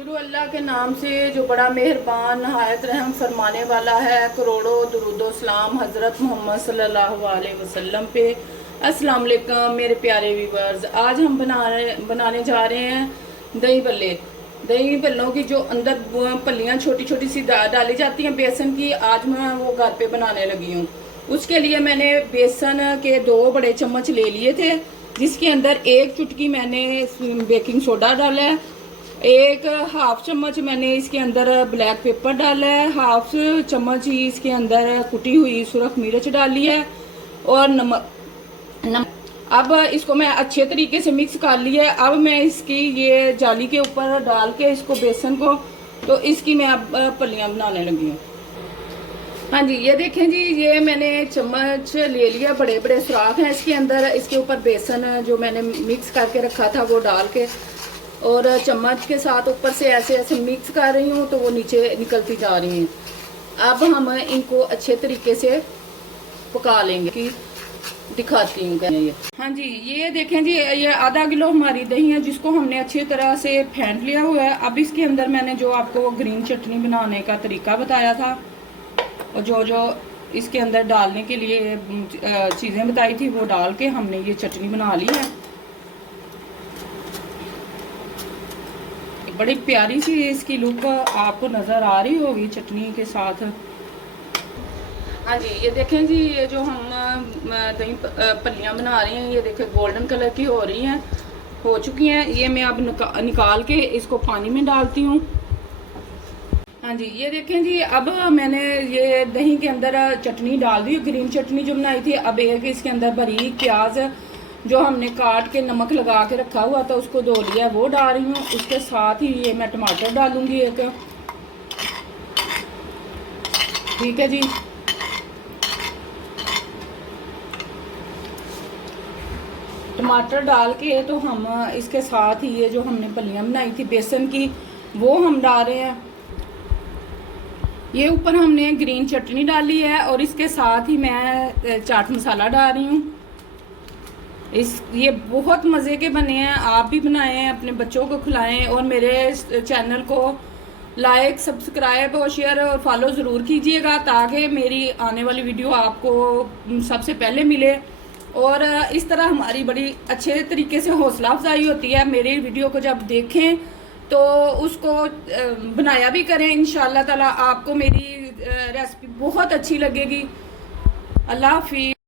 शुरू अल्लाह के नाम से जो बड़ा मेहरबान नहायत रहम फरमाने वाला है। करोड़ों दुरूदो सलाम हज़रत मोहम्मद सल्लल्लाहु अलैहि वसल्लम पे। अस्सलाम वालेकुम मेरे प्यारे व्यूवर्स। आज हम बनाने जा रहे हैं दही भल्ले। दही भल्लों की जो अंदर पल्लियाँ छोटी छोटी सी डाली जाती हैं बेसन की, आज मैं वो घर पे बनाने लगी हूँ। उसके लिए मैंने बेसन के 2 बड़े चम्मच ले लिए थे, जिसके अंदर 1 चुटकी मैंने बेकिंग सोडा डाला है, 1 हाफ चम्मच मैंने इसके अंदर ब्लैक पेपर डाला है, हाफ चम्मच ही इसके अंदर कुटी हुई सुरख मिर्च डाली है और नमक। अब इसको मैं अच्छे तरीके से मिक्स कर लिया है। अब मैं इसकी ये जाली के ऊपर डाल के इसको बेसन को, तो इसकी मैं अब पल्लियाँ बनाने लगी हूँ। हाँ जी, ये देखें जी, ये मैंने चम्मच ले लिया, बड़े बड़े सुराख हैं इसके अंदर। इसके ऊपर बेसन जो मैंने मिक्स करके रखा था वो डाल के और चम्मच के साथ ऊपर से ऐसे ऐसे मिक्स कर रही हूँ, तो वो नीचे निकलती जा रही हैं। अब हम इनको अच्छे तरीके से पका लेंगे कि दिखाती हूँ ये। हाँ जी, ये देखें जी, ये आधा किलो हमारी दही है जिसको हमने अच्छी तरह से फेंट लिया हुआ है। अब इसके अंदर मैंने जो आपको ग्रीन चटनी बनाने का तरीका बताया था और जो इसके अंदर डालने के लिए चीज़ें बताई थी वो डाल के हमने ये चटनी बना ली है। बड़ी प्यारी सी इसकी लुक आपको नज़र आ रही होगी चटनी के साथ। हाँ जी, ये देखें जी, ये जो हम दही पल्लियाँ बना रहे हैं, ये देखें गोल्डन कलर की हो रही हैं, हो चुकी हैं। ये मैं अब निकाल के इसको पानी में डालती हूँ। हाँ जी, ये देखें जी, अब मैंने ये दही के अंदर चटनी डाल दी, ग्रीन चटनी जो बनाई थी। अब एक इसके अंदर बारीक प्याज जो हमने काट के नमक लगा के रखा हुआ था उसको धो लिया, वो डाल रही हूँ। उसके साथ ही ये मैं टमाटर डालूंगी एक, ठीक है जी। टमाटर डाल के तो हम इसके साथ ही ये जो हमने पल्लियाँ बनाई थी बेसन की वो हम डाल रहे हैं। ये ऊपर हमने ग्रीन चटनी डाली है और इसके साथ ही मैं चाट मसाला डाल रही हूँ। ये बहुत मज़े के बने हैं, आप भी बनाएं, अपने बच्चों को खिलाएं और मेरे चैनल को लाइक, सब्सक्राइब और शेयर और फॉलो ज़रूर कीजिएगा ताकि मेरी आने वाली वीडियो आपको सबसे पहले मिले। और इस तरह हमारी बड़ी अच्छे तरीके से हौसला अफजाई होती है। मेरी वीडियो को जब देखें तो उसको बनाया भी करें। इंशाल्लाह ताला आपको मेरी रेसिपी बहुत अच्छी लगेगी। अल्लाह हाफिज़।